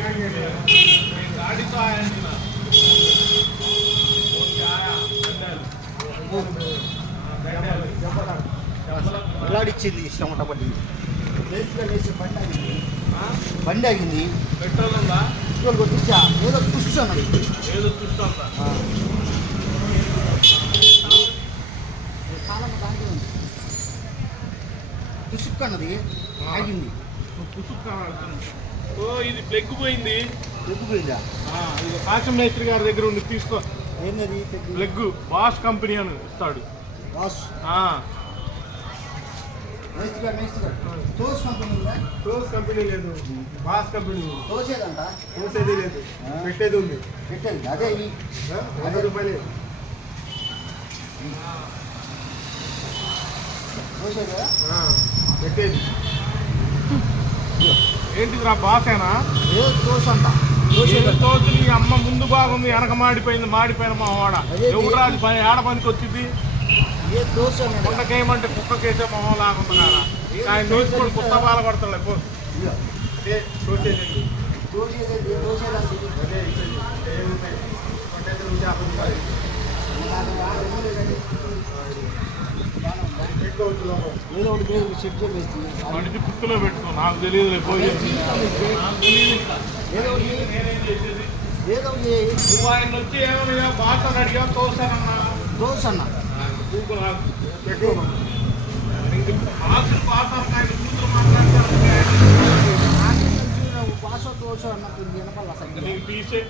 गाड़ी तो आया नहीं ना అల్లాడిచ్చింది శ్రమట పడింది బండి ఆగింది పెట్రోల్ ఉందా పెట్రోల్ కొట్టించా ఏదో చూస్తున్నాడు ఏదో చూస్తా పుసుక్ అన్నది ఆగింది ఓ ఇది ప్లగ్ పోయింది ఎగ్గిపోయిందా ఇది కాశం మేస్త్రి గారి దగ్గర ఉండి తీసుకో ఏంటది ప్లగ్ బాష్ కంపెనీ అని ఇస్తాడు బాస్ ఆ టోస్ కంపెనీ ఉందా టోస్ కంపెనీ లేదు బాస్ కంపెనీ తోసేదంట తోసేది లేదు పెట్టేది ఉంది పెట్టేది అదే ఈ 100 రూపాయలు తోసేదా పెట్టేది ఏంటిది రా బాసేనా ఏదో తోస్ అంట తోసి నీ అమ్మ ముందు బాగుంది వెనక మాడిపోయిన మా వాడ ఎవరు రాదు పని ఆడ పనికి వచ్చింది ఏ దోశ కుక్కకేయమంటే కుక్కకేసే మొహం లాగుంది కదా ఆయన దోచుకోడు కుక్క బాల పడతాడు ఏదో ఒకటి సెట్ చేసి మనిషి పుట్టులో పెట్టుకో నాకు తెలియదు పోయి ఏదో నువ్వు ఆయన వచ్చి ఏమన్నా బాట అడిగా తోసానన్నా దోశ అన్న భాష దోశ అన్నప్పుడు వినపాలి అసలు తీసే